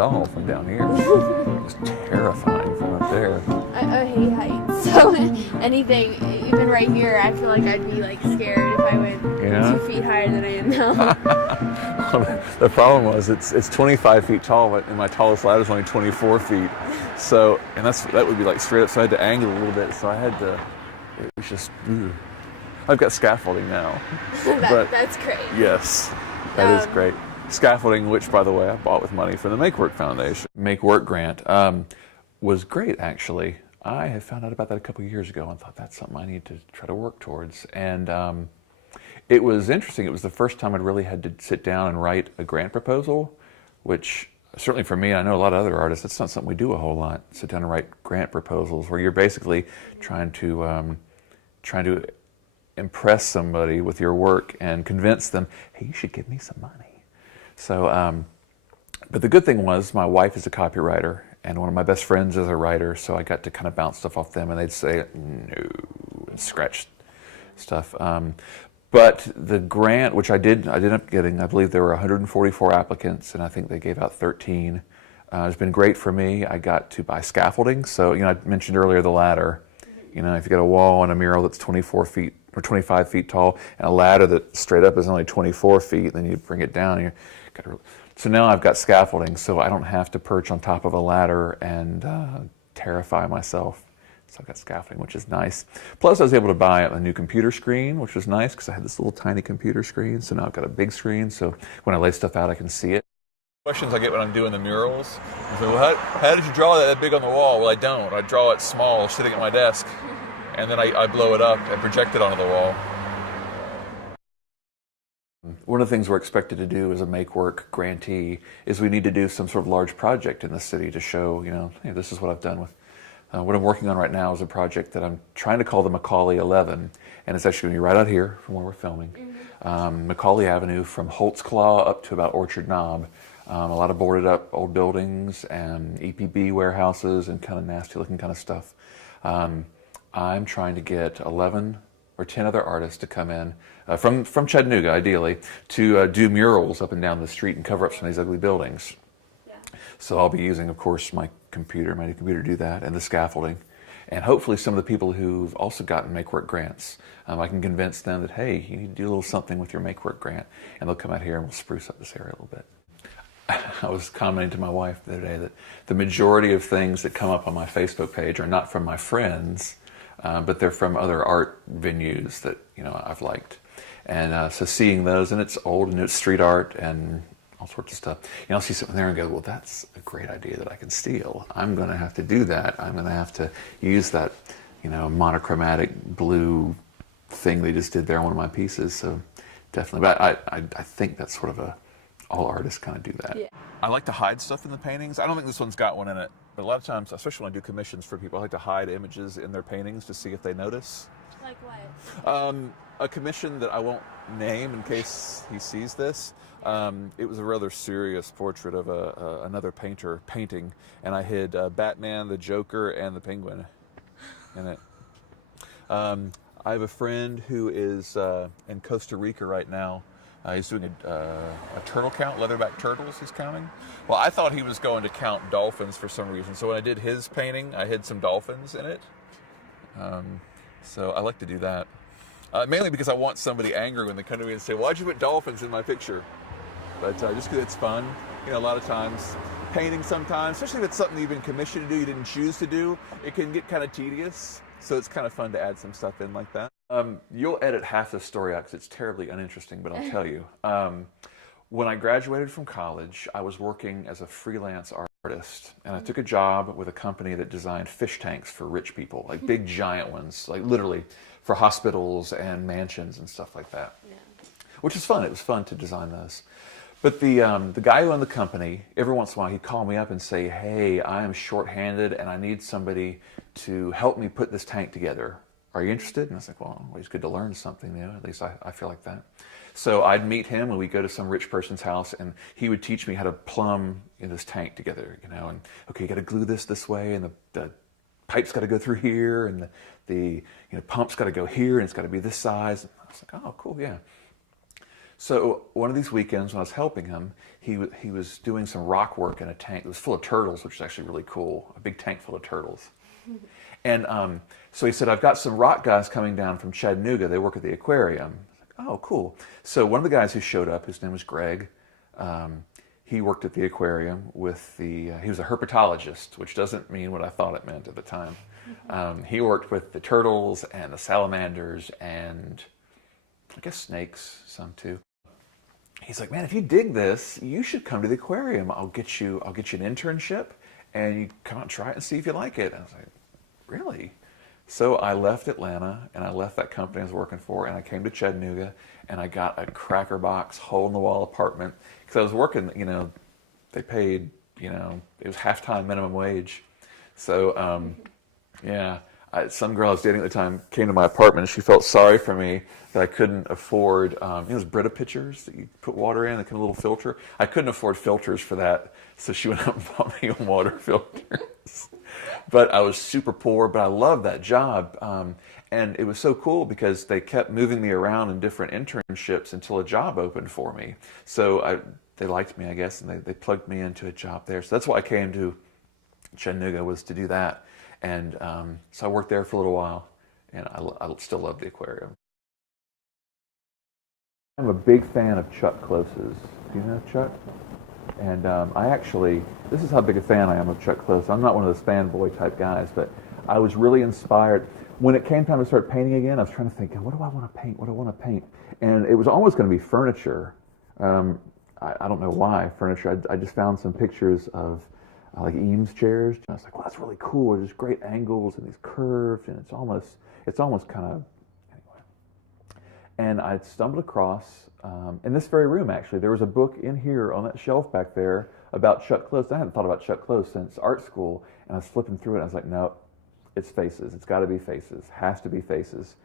all from down here. It was terrifying from up there. I hate heights, so anything, even right here, I feel like I'd be like scared if I went 2 feet higher than I am now. The problem was it's 25 feet tall, and my tallest ladder is only 24 feet. So, and that would be like straight up, so I had to angle a little bit, so I had to, it was just, I've got scaffolding now. That's great. Yes, that is great. Scaffolding, which, by the way, I bought with money from the Make Work Foundation. Make Work grant was great, actually. I had found out about that a couple of years ago and thought that's something I need to try to work towards. And it was interesting. It was the first time I'd really had to sit down and write a grant proposal, which certainly for me, I know a lot of other artists, that's not something we do a whole lot, sit down and write grant proposals where you're basically trying to impress somebody with your work and convince them, hey, you should give me some money. So, but the good thing was my wife is a copywriter and one of my best friends is a writer, so I got to kind of bounce stuff off them and they'd say, no, and scratch stuff. But the grant, which I did end up getting, I believe there were 144 applicants and I think they gave out 13. It's been great for me. I got to buy scaffolding. So, I mentioned earlier the ladder. If you got a wall and a mural that's 24 feet or 25 feet tall and a ladder that straight up is only 24 feet, then you bring it down. So now I've got scaffolding, so I don't have to perch on top of a ladder and terrify myself. So I've got scaffolding, which is nice. Plus I was able to buy a new computer screen, which was nice because I had this little tiny computer screen. So now I've got a big screen, so when I lay stuff out, I can see it. Questions I get when I'm doing the murals. I say, well, how did you draw that big on the wall? Well, I don't. I draw it small, sitting at my desk, and then I blow it up and project it onto the wall. One of the things we're expected to do as a Make Work grantee is we need to do some sort of large project in the city to show, hey, this is what I've done with. What I'm working on right now is a project that I'm trying to call the Macaulay 11, and it's actually going to be right out here from where we're filming. Macaulay Avenue from Holt's Claw up to about Orchard Knob. A lot of boarded up old buildings and EPB warehouses and kind of nasty looking kind of stuff. I'm trying to get 11 or 10 other artists to come in from Chattanooga, ideally, to do murals up and down the street and cover up some of these ugly buildings. Yeah. So I'll be using, of course, my new computer to do that, and the scaffolding. And hopefully some of the people who've also gotten Make Work grants, I can convince them that, hey, you need to do a little something with your Make Work grant, and they'll come out here and we'll spruce up this area a little bit. I was commenting to my wife the other day that the majority of things that come up on my Facebook page are not from my friends, but they're from other art venues that I've liked. And so seeing those, and it's old and it's street art and all sorts of stuff, I'll see something there and go, well, that's a great idea that I can steal. I'm going to have to do that. I'm going to have to use that, monochromatic blue thing they just did there on one of my pieces. So definitely, but I think that's sort of all artists kind of do that. Yeah. I like to hide stuff in the paintings. I don't think this one's got one in it, but a lot of times, especially when I do commissions for people, I like to hide images in their paintings to see if they notice. Like what? A commission that I won't name in case he sees this. It was a rather serious portrait of another painter painting, and I hid Batman, the Joker, and the Penguin in it. I have a friend who is in Costa Rica right now. He's doing a turtle count, leatherback turtles he's counting. Well, I thought he was going to count dolphins for some reason, so when I did his painting, I hid some dolphins in it. So I like to do that. Mainly because I want somebody angry when they come to me and say, why'd you put dolphins in my picture? But just because it's fun. A lot of times, painting sometimes, especially if it's something you've been commissioned to do, you didn't choose to do, it can get kind of tedious. So it's kind of fun to add some stuff in like that. You'll edit half the story out because it's terribly uninteresting, but I'll tell you. When I graduated from college, I was working as a freelance artist, and I took a job with a company that designed fish tanks for rich people, like big giant ones, like literally for hospitals and mansions and stuff like that, which was fun. It was fun to design those. But the guy who owned the company, every once in a while he'd call me up and say, hey, I am shorthanded and I need somebody to help me put this tank together. Are you interested? And I was like, well, it's good to learn something, at least I feel like that. So I'd meet him and we'd go to some rich person's house and he would teach me how to plumb this tank together, and okay, you got to glue this way, and the pipe's got to go through here, and the pump's got to go here, and it's got to be this size. And I was like, oh, cool, yeah. So one of these weekends when I was helping him, he was doing some rock work in a tank. It was full of turtles, which is actually really cool. A big tank full of turtles. And so he said, I've got some rock guys coming down from Chattanooga. They work at the aquarium. Oh, cool. So one of the guys who showed up, his name was Greg. He worked at the aquarium with he was a herpetologist, which doesn't mean what I thought it meant at the time. He worked with the turtles and the salamanders and I guess snakes, some too. He's like, man, if you dig this, you should come to the aquarium. I'll get you an internship and you come out and try it and see if you like it. And I was like, really? So I left Atlanta and I left that company I was working for and I came to Chattanooga and I got a cracker box, hole in the wall apartment because I was working, they paid, it was half-time minimum wage. So, some girl I was dating at the time came to my apartment and she felt sorry for me that I couldn't afford, those Brita pitchers that you put water in, that kind of little filter. I couldn't afford filters for that, so she went out and bought me water filters. But I was super poor, but I loved that job. And it was so cool because they kept moving me around in different internships until a job opened for me. So they liked me, I guess, and they plugged me into a job there. So that's why I came to Chattanooga, was to do that. And so I worked there for a little while, and I still love the aquarium. I'm a big fan of Chuck Close's. Do you know Chuck? And this is how big a fan I am of Chuck Close. I'm not one of those fanboy type guys, but I was really inspired. When it came time to start painting again, I was trying to think, what do I want to paint? What do I want to paint? And it was almost going to be furniture. I don't know why, furniture. I just found some pictures of like Eames chairs. And I was like, well, that's really cool. There's great angles and these curved, and it's almost kind of, anyway. And I stumbled across, in this very room actually, there was a book in here on that shelf back there about Chuck Close. I hadn't thought about Chuck Close since art school, and I was flipping through it, and I was like, no, it's faces. It's got to be faces. Has to be faces.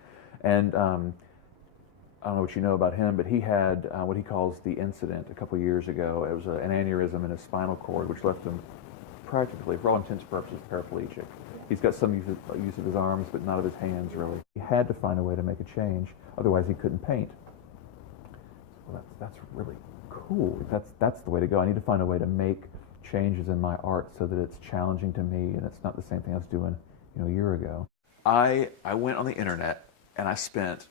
And I don't know what you know about him, but he had what he calls the incident a couple years ago. It was an aneurysm in his spinal cord, which left him practically, for all intents and purposes, paraplegic. He's got some use of his arms, but not of his hands, really. He had to find a way to make a change, otherwise he couldn't paint. Well, that's really cool. That's the way to go. I need to find a way to make changes in my art so that it's challenging to me and it's not the same thing I was doing, a year ago. I went on the internet and I spent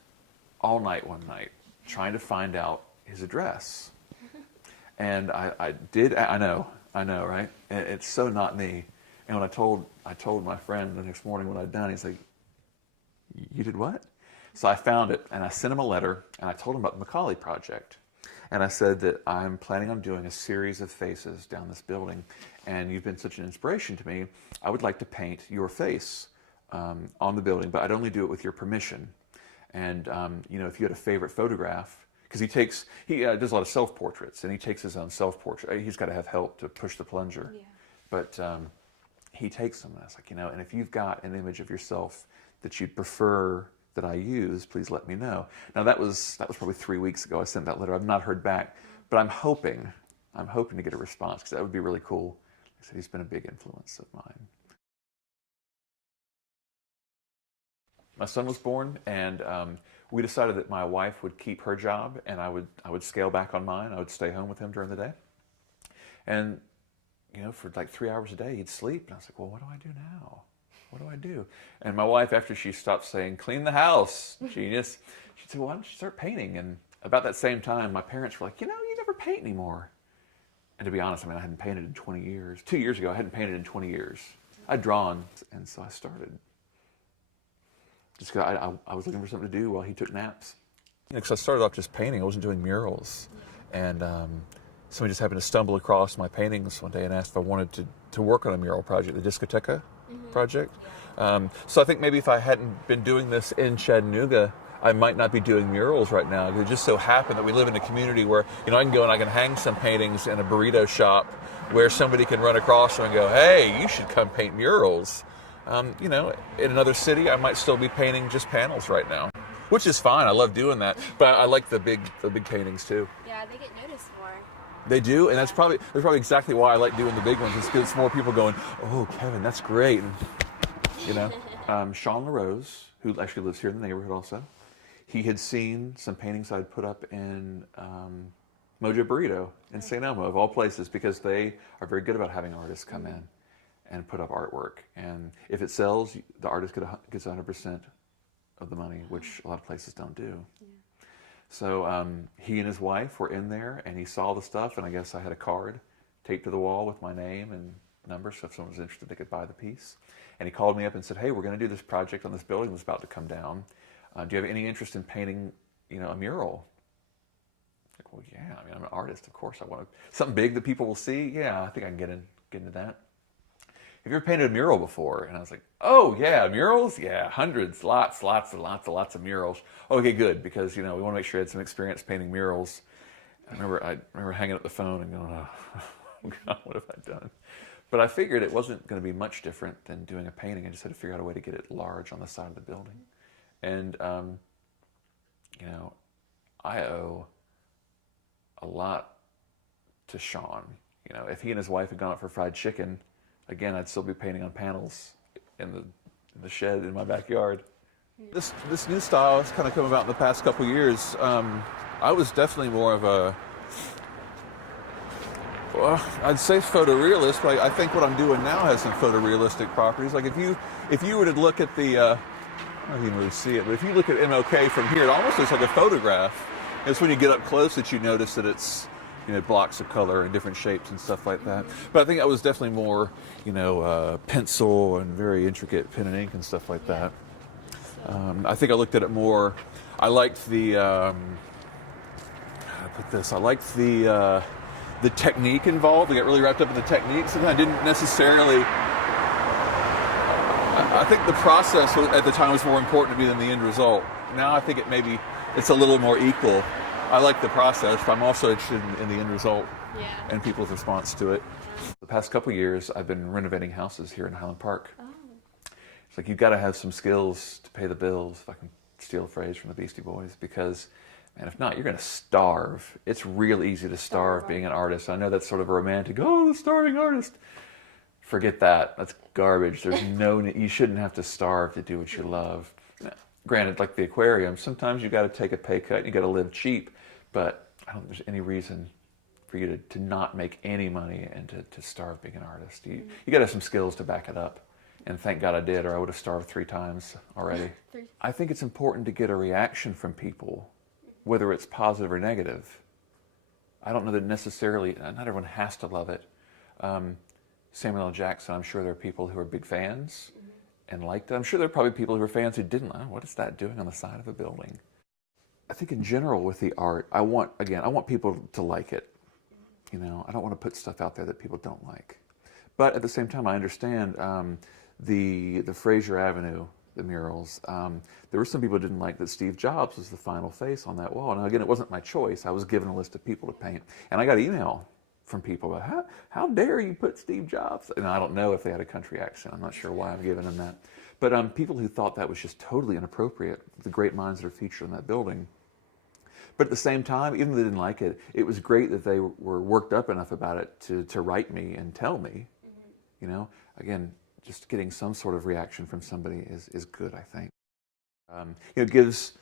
all night one night trying to find out his address. And I did. I know, right? It's so not me. And when I told my friend the next morning what I'd done, he's like, "You did what?" So I found it, and I sent him a letter, and I told him about the MYP Project. And I said that I'm planning on doing a series of faces down this building, and you've been such an inspiration to me. I would like to paint your face on the building, but I'd only do it with your permission. And if you had a favorite photograph, because he does a lot of self-portraits, and he takes his own self-portrait. He's got to have help to push the plunger, but he takes them. And I was like, and if you've got an image of yourself that you'd prefer that I use, please let me know. Now that was probably 3 weeks ago. I sent that letter. I've not heard back, but I'm hoping to get a response because that would be really cool. Like I said, he's been a big influence of mine. My son was born, and we decided that my wife would keep her job, and I would scale back on mine. I would stay home with him during the day, and for like 3 hours a day he'd sleep, and I was like, well, what do I do now? What do I do? And my wife, after she stopped saying, clean the house, she said, why don't you start painting? And about that same time, my parents were like, you never paint anymore. And to be honest, I hadn't painted in 20 years. 2 years ago, I hadn't painted in 20 years. I'd drawn, and so I started. Just because I was looking for something to do while he took naps. Because I started off just painting. I wasn't doing murals. And somebody just happened to stumble across my paintings one day and asked if I wanted to work on a mural project, the Discoteca project. So I think maybe if I hadn't been doing this in Chattanooga, I might not be doing murals right now. It just so happened that we live in a community where, I can go and I can hang some paintings in a burrito shop where somebody can run across them and go, hey, you should come paint murals. In another city, I might still be painting just panels right now, which is fine. I love doing that, but I like the big paintings too. Yeah, they get noticed more. They do, and that's probably exactly why I like doing the big ones. It's because it's more people going, "Oh, Kevin, that's great." And, Sean LaRose, who actually lives here in the neighborhood also, he had seen some paintings I'd put up in Mojo Burrito in St. Elmo, of all places, because they are very good about having artists come in and put up artwork. And if it sells, the artist gets 100% of the money, which a lot of places don't do. Yeah. So he and his wife were in there, and he saw the stuff, and I guess I had a card taped to the wall with my name and number, so if someone was interested, they could buy the piece. And he called me up and said, hey, we're going to do this project on this building that's about to come down. Do you have any interest in painting, a mural? Like, well, yeah, I mean, I'm an artist, of course. I want something big that people will see. Yeah, I think I can get into that. Have you ever painted a mural before? And I was like, oh, yeah, murals? Yeah, hundreds, lots of murals. Okay, good, because, we want to make sure I had some experience painting murals. I remember hanging up the phone and going, oh, God, what have I done? But I figured it wasn't going to be much different than doing a painting. I just had to figure out a way to get it large on the side of the building. And, I owe a lot to Sean. If he and his wife had gone out for fried chicken, again, I'd still be painting on panels in the shed in my backyard. This new style has kind of come about in the past couple years. I was definitely more of a, well, I'd say photorealist, but I think what I'm doing now has some photorealistic properties. Like if you were to look at the, I don't even really see it, but if you look at MLK from here, it almost looks like a photograph. It's when you get up close that you notice that it's, blocks of color and different shapes and stuff like that. But I think I was definitely more, pencil and very intricate pen and ink and stuff like that. I think I looked at it more. I liked the, how do I put this? I liked the technique involved. I got really wrapped up in the technique. Something I didn't necessarily. I think the process at the time was more important to me than the end result. Now I think it's a little more equal. I like the process, but I'm also interested in the end result and people's response to it. The past couple of years, I've been renovating houses here in Highland Park. Oh. It's like you've got to have some skills to pay the bills, if I can steal a phrase from the Beastie Boys, because, man, if not, you're going to starve. It's real easy to starve being an artist. I know that's sort of a romantic, the starving artist. Forget that. That's garbage. There's you shouldn't have to starve to do what you love. Granted, like the aquarium, sometimes you got to take a pay cut. You got to live cheap, but I don't think there's any reason for you to not make any money and to starve being an artist. You got to have some skills to back it up, and thank God I did, or I would have starved 3 times already. I think it's important to get a reaction from people, whether it's positive or negative. I don't know that necessarily. Not everyone has to love it. Samuel L. Jackson, I'm sure there are people who are big fans and liked it. I'm sure there are probably people who are fans who didn't. What is that doing on the side of a building? I think in general with the art, I want people to like it. I don't want to put stuff out there that people don't like. But at the same time, I understand the Fraser Avenue, the murals. There were some people who didn't like that Steve Jobs was the final face on that wall. Now again, it wasn't my choice. I was given a list of people to paint. And I got email from people about, how dare you put Steve Jobs? And I don't know if they had a country accent. I'm not sure why I'm giving them that. But people who thought that was just totally inappropriate, the great minds that are featured in that building. But at the same time, even though they didn't like it, it was great that they were worked up enough about it to write me and tell me. Again, just getting some sort of reaction from somebody is good, I think. It gives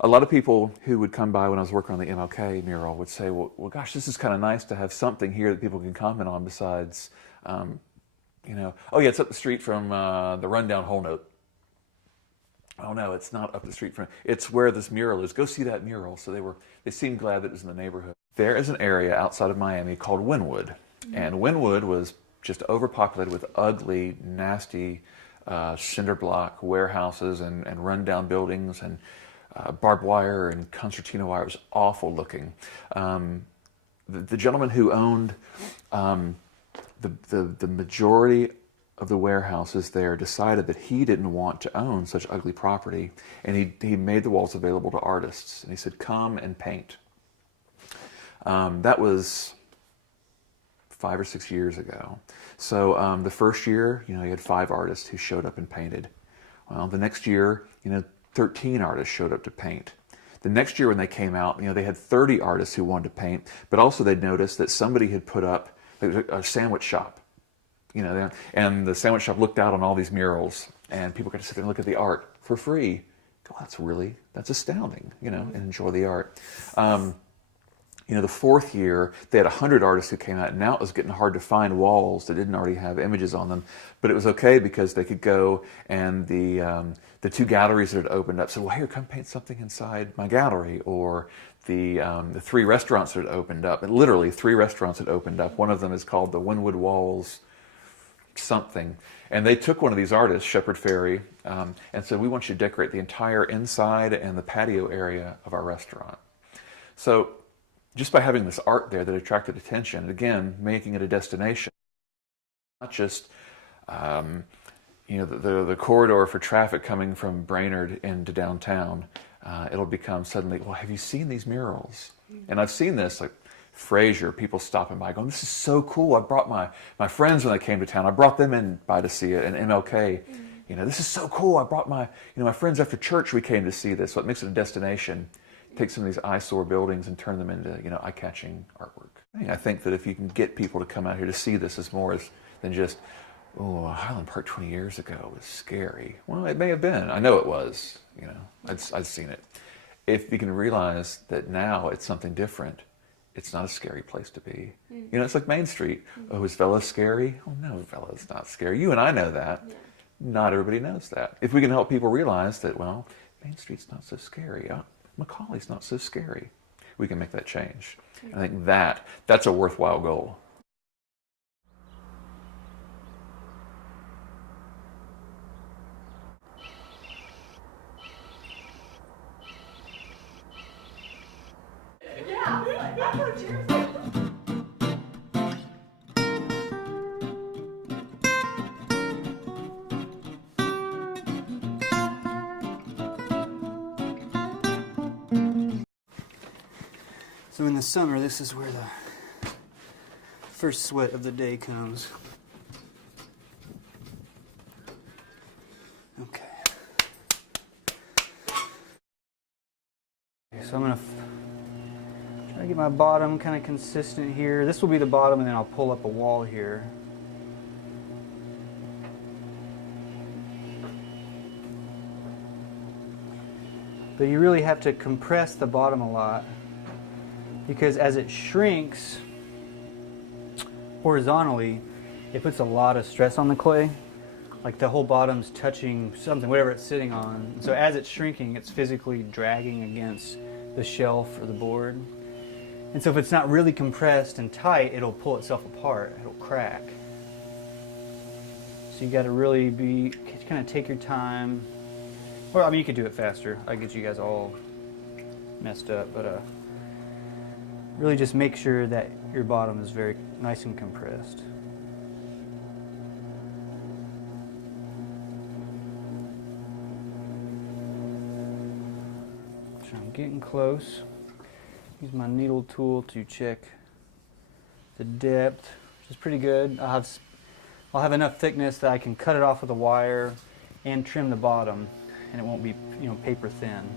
a lot of people who would come by when I was working on the MLK mural would say, well gosh, this is kind of nice to have something here that people can comment on besides, oh yeah, it's up the street from the rundown Whole Note. Oh no, it's not up the street from, it's where this mural is. Go see that mural. So they seemed glad that it was in the neighborhood. There is an area outside of Miami called Wynwood. And Wynwood was just overpopulated with ugly, nasty cinder block warehouses and rundown buildings and barbed wire and concertina wire. It was awful looking. The gentleman who owned the majority of the warehouses there decided that he didn't want to own such ugly property, and he made the walls available to artists. And he said, come and paint. That was 5 or 6 years ago. So the first year, he had 5 artists who showed up and painted. Well, the next year, 13 artists showed up to paint. The next year when they came out, they had 30 artists who wanted to paint, but also they'd noticed that somebody had put up a sandwich shop, and the sandwich shop looked out on all these murals, and people got to sit there and look at the art for free, that's astounding, and enjoy the art. The fourth year, they had 100 artists who came out, and now it was getting hard to find walls that didn't already have images on them. But it was okay because they could go, and the two galleries that had opened up said, well, here, come paint something inside my gallery. Or the 3 restaurants that had opened up, and literally 3 restaurants had opened up. One of them is called the Wynwood Walls something. And they took one of these artists, Shepard Fairey, and said, we want you to decorate the entire inside and the patio area of our restaurant. So just by having this art there that attracted attention, again, making it a destination, not just the corridor for traffic coming from Brainerd into downtown, it'll become suddenly, well, have you seen these murals? And I've seen this, like Fraser, people stopping by going, this is so cool. I brought my friends when they came to town. I brought them in by to see it, and MLK. This is so cool. I brought my friends after church. We came to see this. So it makes it a destination. Take some of these eyesore buildings and turn them into eye-catching artwork. I think that if you can get people to come out here to see this as more than just, oh, Highland Park 20 years ago was scary. Well, it may have been. I know it was. I'd seen it. If you can realize that now it's something different, it's not a scary place to be. It's like Main Street. Oh, is Vela scary? Oh, no, Vela's not scary. You and I know that. Yeah. Not everybody knows that. If we can help people realize that, well, Main Street's not so scary. Macaulay's not so scary. We can make that change. I think that's a worthwhile goal. So in the summer, this is where the first sweat of the day comes. Okay. So I'm going to try to get my bottom kind of consistent here. This will be the bottom, and then I'll pull up a wall here. But you really have to compress the bottom a lot, because as it shrinks horizontally, it puts a lot of stress on the clay. Like the whole bottom's touching something, whatever it's sitting on. So as it's shrinking, it's physically dragging against the shelf or the board. And so if it's not really compressed and tight, it'll pull itself apart. It'll crack. So you got to really kind of take your time. Well, I mean, you could do it faster. I get you guys all messed up, but really just make sure that your bottom is very nice and compressed. So I'm getting close. Use my needle tool to check the depth, which is pretty good. I'll have enough thickness that I can cut it off with a wire and trim the bottom, and it won't be, paper thin.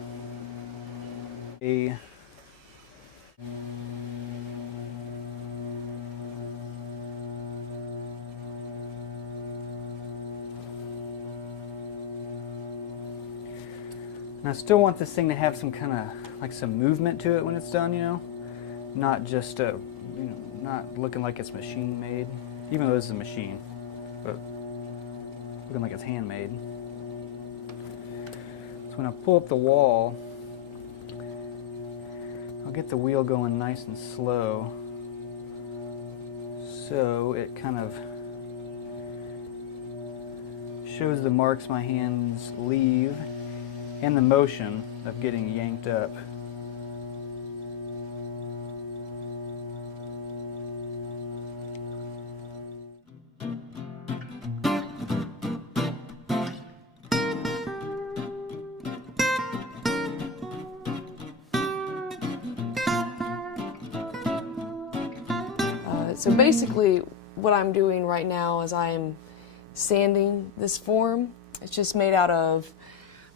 And I still want this thing to have some kind of, like some movement to it when it's done, not just, not looking like it's machine made, even though this is a machine, but looking like it's handmade. So when I pull up the wall, I'll get the wheel going nice and slow, so it kind of shows the marks my hands leave and the motion of getting yanked up. So basically what I'm doing right now is I am sanding this form. It's just made out of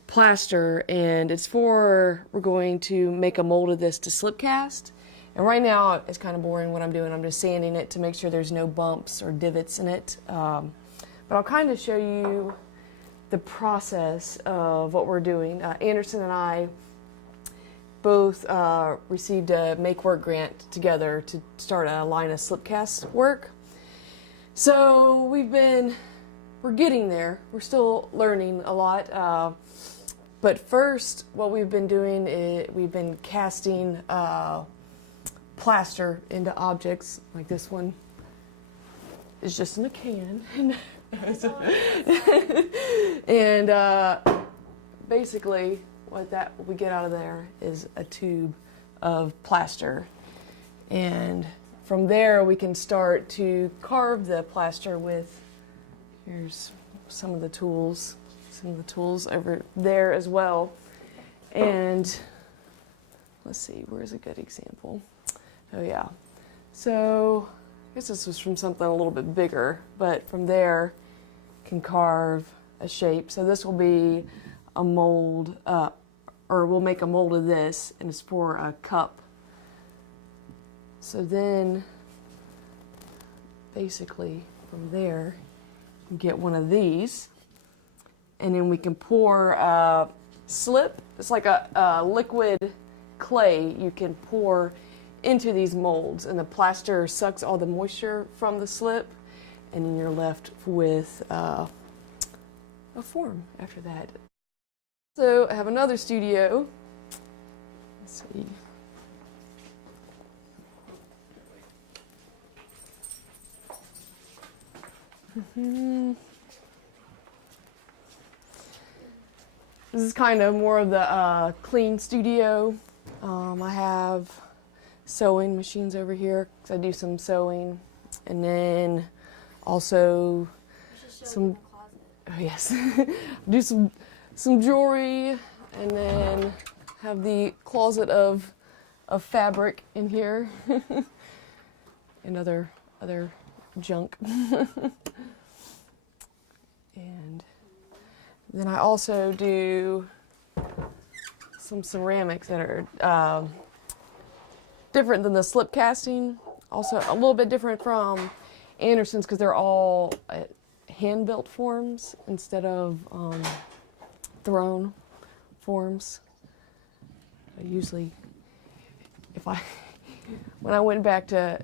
plaster, and we're going to make a mold of this to slip cast. And right now it's kind of boring what I'm doing. I'm just sanding it to make sure there's no bumps or divots in it. But I'll kind of show you the process of what we're doing. Anderson and I both received a Make Work grant together to start a line of slipcast work. So we're getting there. We're still learning a lot. But first, what we've been doing is we've been casting plaster into objects. Like this one is just in a can. And basically what we get out of there is a tube of plaster. And from there we can start to carve the plaster with, here's some of the tools over there as well. And let's see, where's a good example? Oh yeah. So I guess this was from something a little bit bigger, but from there can carve a shape. So this will be a mold, or we'll make a mold of this, and it's for a cup. So then basically from there you get one of these, and then we can pour slip. It's like a liquid clay you can pour into these molds, and the plaster sucks all the moisture from the slip, and then you're left with a form after that. So I have another studio. Let's see. This is kind of more of the clean studio. I have sewing machines over here because I do some sewing, and then also some. Oh yes, do some jewelry, and then have the closet of fabric in here, and other junk. And then I also do some ceramics that are different than the slip casting. Also a little bit different from Anderson's because they're all hand-built forms instead of thrown forms. Usually, when I went back to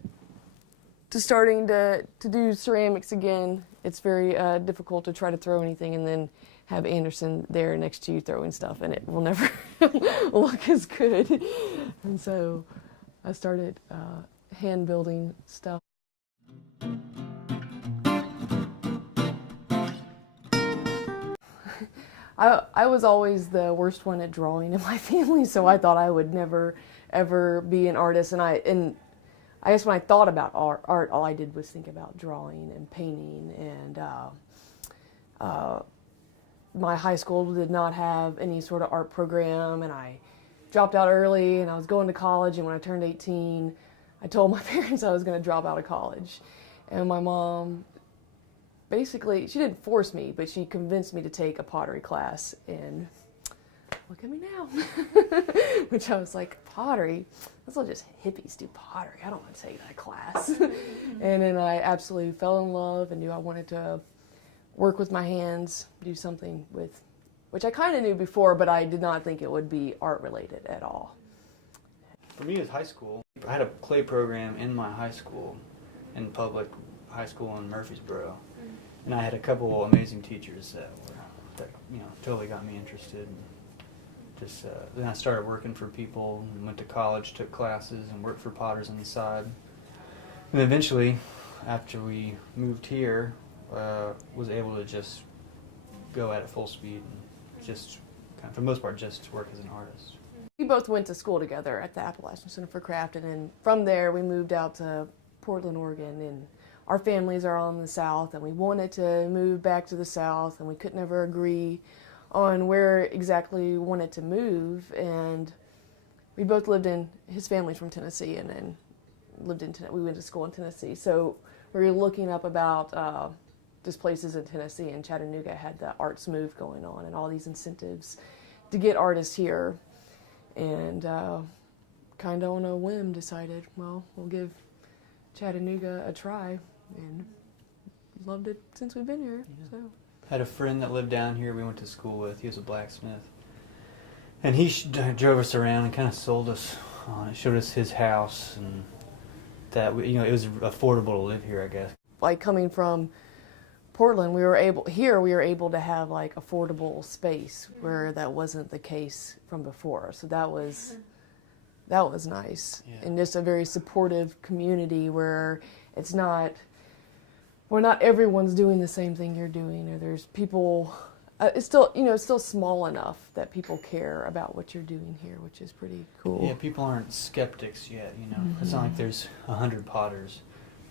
starting to do ceramics again, it's very difficult to try to throw anything and then have Anderson there next to you throwing stuff, and it will never look as good. And so I started hand building stuff. I was always the worst one at drawing in my family, so I thought I would never ever be an artist. And I guess when I thought about art, all I did was think about drawing and painting. And my high school did not have any sort of art program, and I dropped out early, and I was going to college. And when I turned 18, I told my parents I was going to drop out of college. And my mom, basically, she didn't force me, but she convinced me to take a pottery class. And look at me now. Which I was like, pottery? That's all just hippies do pottery. I don't want to take that class. And then I absolutely fell in love and knew I wanted to work with my hands, do something with, which I kind of knew before, but I did not think it would be art related at all. For me, it was high school. I had a clay program in my high school, in public high school in Murfreesboro. And I had a couple amazing teachers that totally got me interested. And then I started working for people and went to college, took classes, and worked for potters on the side. And eventually, after we moved here, was able to just go at it full speed and just, for the most part, just work as an artist. We both went to school together at the Appalachian Center for Craft, and then from there we moved out to Portland, Oregon, and our families are all in the South, and we wanted to move back to the South, and we could never agree on where exactly we wanted to move. And we both lived in, his family's from Tennessee, and then we went to school in Tennessee. So we were looking up about just places in Tennessee, and Chattanooga had the arts move going on and all these incentives to get artists here. And kind of on a whim decided, well, we'll give Chattanooga a try, and loved it since we've been here. Yeah. So Had a friend that lived down here we went to school with. He was a blacksmith. And he drove us around and kind of sold us on it, showed us his house, and that, it was affordable to live here, I guess. Like coming from Portland, we were able to have like affordable space where that wasn't the case from before. So that was nice. Yeah. And just a very supportive community where not everyone's doing the same thing you're doing, or there's people. It's still small enough that people care about what you're doing here, which is pretty cool. Yeah, people aren't skeptics yet. It's not like there's 100 potters.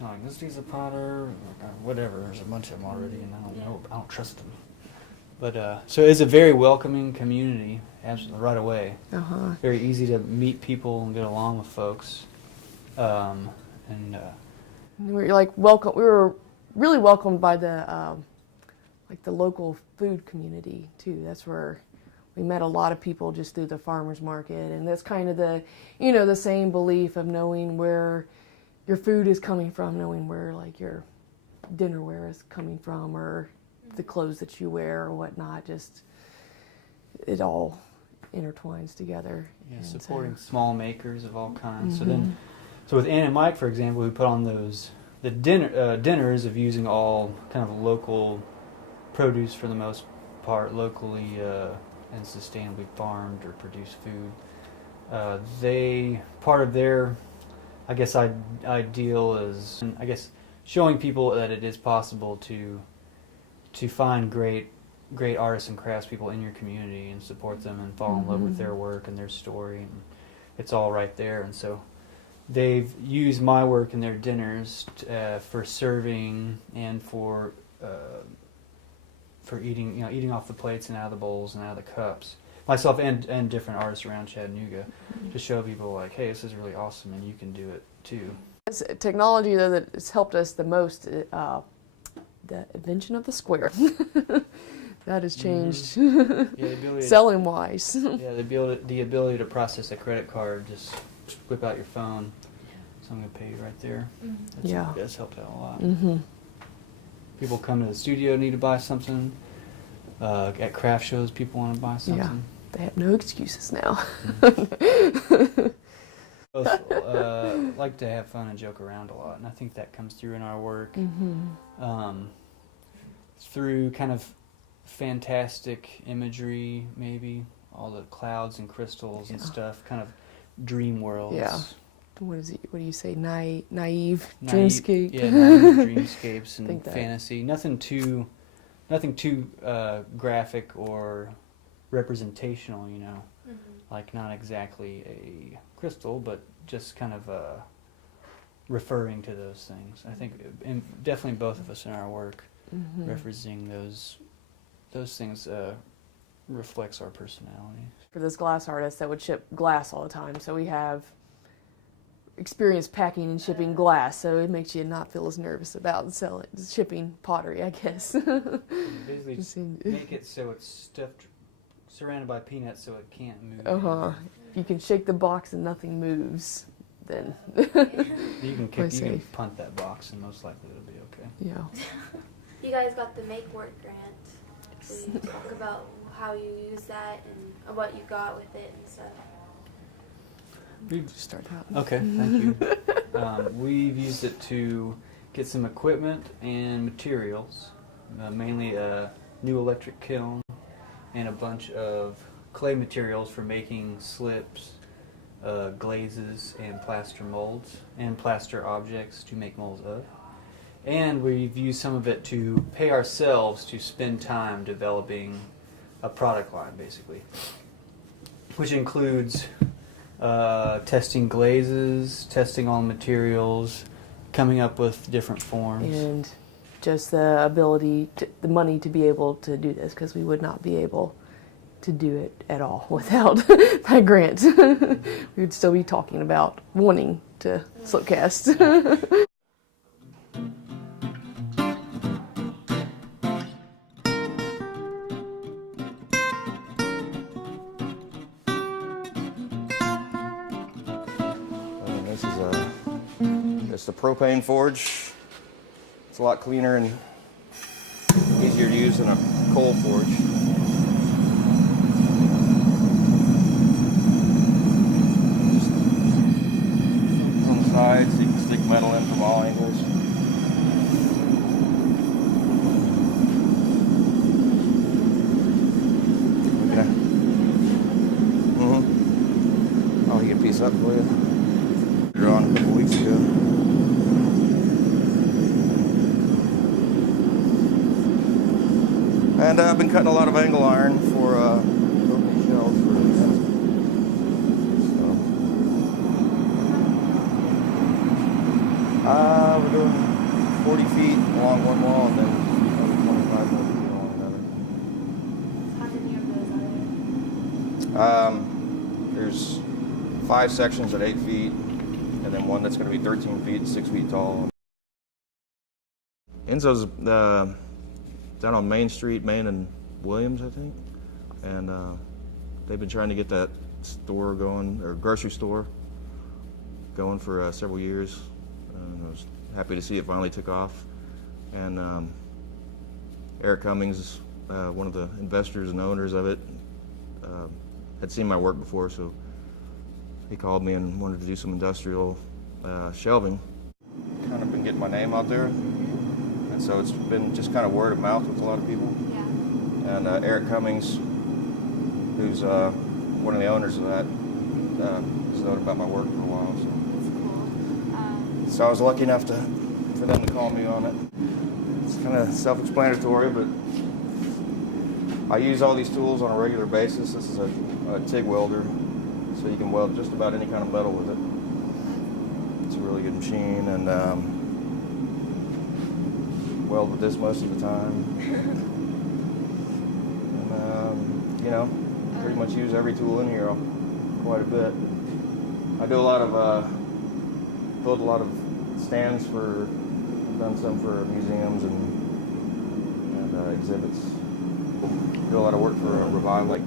Like, this dude's a potter, or whatever. There's a bunch of them already, and I don't trust them. But so it's a very welcoming community, absolutely, right away. Very easy to meet people and get along with folks, we're like welcome. We were really welcomed by the local food community too. That's where we met a lot of people just through the farmers market, and that's kind of the same belief of knowing where your food is coming from, knowing where like your dinnerware is coming from, or the clothes that you wear or whatnot. Just it all intertwines together. Yeah, supporting small makers of all kinds. So with Ann and Mike, for example, we put on the dinners of using all kind of local produce for the most part, locally and sustainably farmed or produced food. Part of their, I guess, ideal is, I guess, showing people that it is possible to find great artists and craftspeople in your community and support them and fall in love with their work and their story. And it's all right there. And so they've used my work in their dinners for serving and for eating off the plates and out of the bowls and out of the cups. Myself and different artists around Chattanooga to show people like, hey, this is really awesome and you can do it too. It's technology though that has helped us the most. The invention of the square. That has changed. Selling wise. Yeah, the ability to process a credit card, just whip out your phone. So I'm going to pay you right there. That's helped out a lot. People come to the studio, need to buy something. At craft shows, people want to buy something. Yeah, they have no excuses now. Both like to have fun and joke around a lot, and I think that comes through in our work. Through kind of fantastic imagery, maybe all the clouds and crystals and stuff, kind of dream worlds. Yeah. What is it? What do you say? Naive dreamscape. Yeah, naive dreamscapes and fantasy. Nothing too graphic or representational. Like not exactly a crystal, but just kind of referring to those things. I think, and definitely both of us in our work, referencing those things reflects our personality. For this glass artist that would ship glass all the time, so we have experience packing and shipping glass, so it makes you not feel as nervous about shipping pottery, I guess. Basically, make it so it's stuffed, surrounded by peanuts, so it can't move. If you can shake the box and nothing moves, then you can punt that box, and most likely it'll be okay. Yeah. You guys got the Make Work grant. Will you talk about how you use that and what you got with it and stuff? Start out. Okay, thank you. We've used it to get some equipment and materials, mainly a new electric kiln and a bunch of clay materials for making slips, glazes, and plaster molds, and plaster objects to make molds of. And we've used some of it to pay ourselves to spend time developing a product line, basically, which includes testing glazes, testing all materials, coming up with different forms. And just the ability, the money to be able to do this, because we would not be able to do it at all without that grant. We would still be talking about wanting to slipcast. It's the propane forge. It's a lot cleaner and easier easier to use than a coal forge. Just on the side so you can stick metal in from all angles. I'll heat a piece up for you. You're on a couple weeks ago. And I've been cutting a lot of angle iron for open shells for we're doing 40 feet along one wall and then 25 more feet along How many of those are there? There's 5 sections at 8 feet, and then one that's going to be 13 feet, 6 feet tall. Enzo's down on Main Street, Main and Williams, I think, and they've been trying to get that store going, or grocery store going for several years. I was happy to see it finally took off. And Eric Cummings, one of the investors and owners of it, had seen my work before, so he called me and wanted to do some industrial shelving. Kind of been getting my name out there, and so it's been just kind of word of mouth with a lot of people. Yeah. And Eric Cummings, who's one of the owners of that, has known about my work for a while. That's cool. So I was lucky enough for them to call me on it. It's kind of self-explanatory, but I use all these tools on a regular basis. This is a TIG welder, so you can weld just about any kind of metal with it. It's a really good machine, and weld with this most of the time. And you know, pretty much use every tool in here quite a bit. I do a lot of build a lot of stands for. I've done some for museums and exhibits. Do a lot of work for a revival, like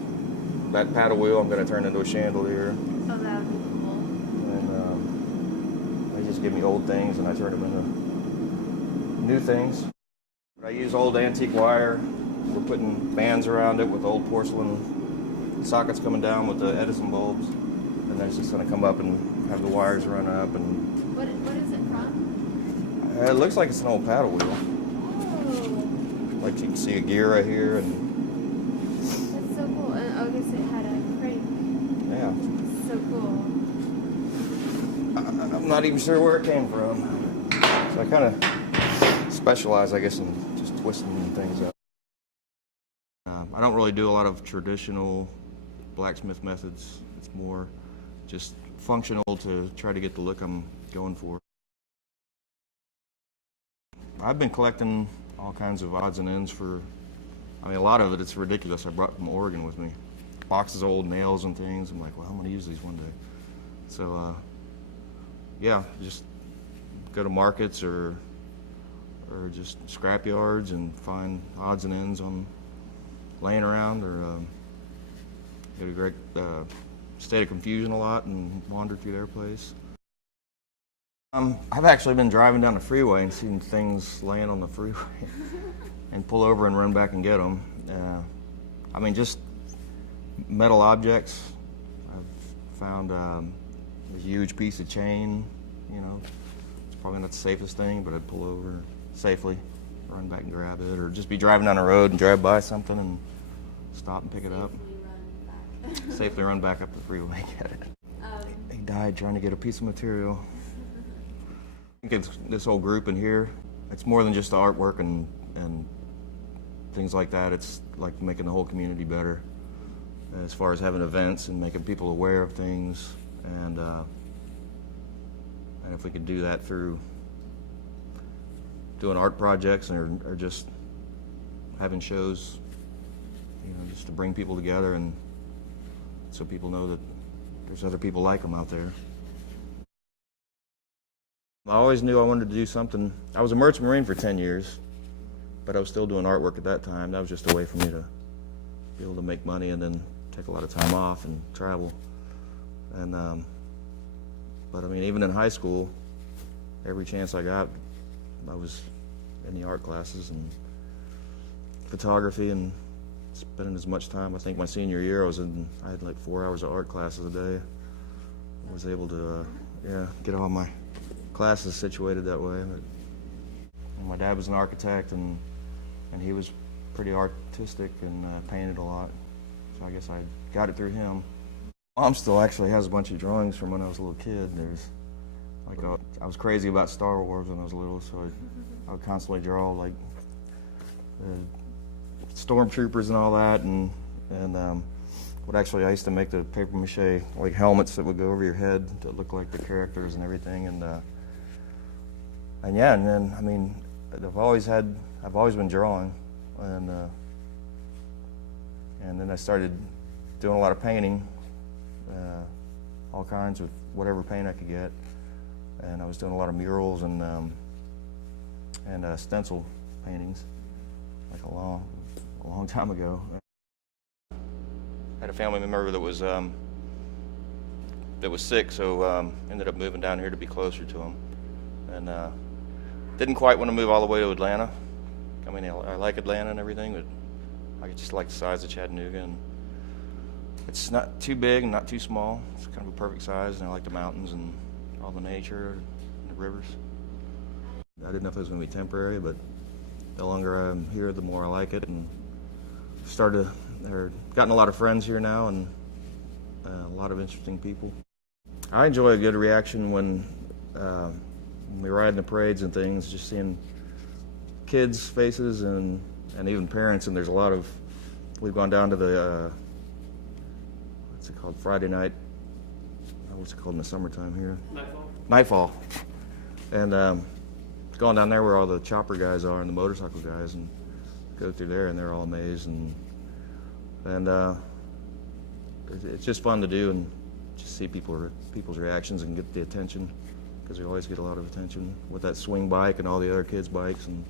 that paddle wheel I'm going to turn into a chandelier. Oh, that would be cool. And they just give me old things and I turn them into new things. I use old antique wire. We're putting bands around it with old porcelain sockets coming down with the Edison bulbs. And then it's just going to come up and have the wires run up. And What is it from? it looks like it's an old paddle wheel. Oh, Like you can see a gear right here. And that's so cool. And I guess it had a crank. yeah. So cool. I'm not even sure where it came from. So I kind of specialize, I guess, in just twisting things up. I don't really do a lot of traditional blacksmith methods. It's more just functional to try to get the look I'm going for. I've been collecting all kinds of odds and ends for, I mean, a lot of it's ridiculous. I brought from Oregon with me. Boxes of old nails and things. I'm like, well, I'm going to use these one day. So, yeah, just go to markets or just scrap yards and find odds and ends on laying around, or go to Great State of Confusion a lot and wander through their place. I've actually been driving down the freeway and seen things laying on the freeway and pull over and run back and get them. I mean, just metal objects. I've found a huge piece of chain, you know. It's probably not the safest thing, but I'd pull over safely, run back and grab it, or just be driving down the road and drive by something and stop and pick it up. Safely run back up the freeway and get it. He died trying to get a piece of material. I think it's this whole group in here. It's more than just the artwork and things like that. It's like making the whole community better as far as having events and making people aware of things. And if we could do that through doing art projects or just having shows, you know, just to bring people together and so people know that there's other people like them out there. I always knew I wanted to do something. I was a merchant marine for 10 years, but I was still doing artwork at that time. That was just a way for me to be able to make money and then take a lot of time off and travel. And but I mean, even in high school, every chance I got, I was in the art classes and photography and spending as much time. I think my senior year I had like 4 hours of art classes a day. I was able to get all my classes situated that way. But my dad was an architect, and he was pretty artistic and painted a lot. So I guess I got it through him. Mom still actually has a bunch of drawings from when I was a little kid. There's like I was crazy about Star Wars when I was little, so I would constantly draw like stormtroopers and all that, and I used to make the paper mache like helmets that would go over your head that look like the characters and everything, and then I mean I've always been drawing, and then I started doing a lot of painting, all kinds of whatever paint I could get, and I was doing a lot of murals and stencil paintings like a long time ago. I had a family member that was sick, so ended up moving down here to be closer to him, and didn't quite want to move all the way to Atlanta. I mean, I like Atlanta and everything, but I just like the size of Chattanooga, and it's not too big and not too small. It's kind of a perfect size, and I like the mountains and all the nature and the rivers. I didn't know if it was going to be temporary, but the longer I'm here, the more I like it, and gotten a lot of friends here now, and a lot of interesting people. I enjoy a good reaction when we ride in the parades and things, just seeing kids' faces and even parents. And we've gone down to the what's it called, Friday night, what's it called in the summertime here? Nightfall. And going down there where all the chopper guys are and the motorcycle guys, and go through there, and they're all amazed, and it's just fun to do, and just see people's reactions and get the attention, because we always get a lot of attention with that swing bike and all the other kids' bikes, and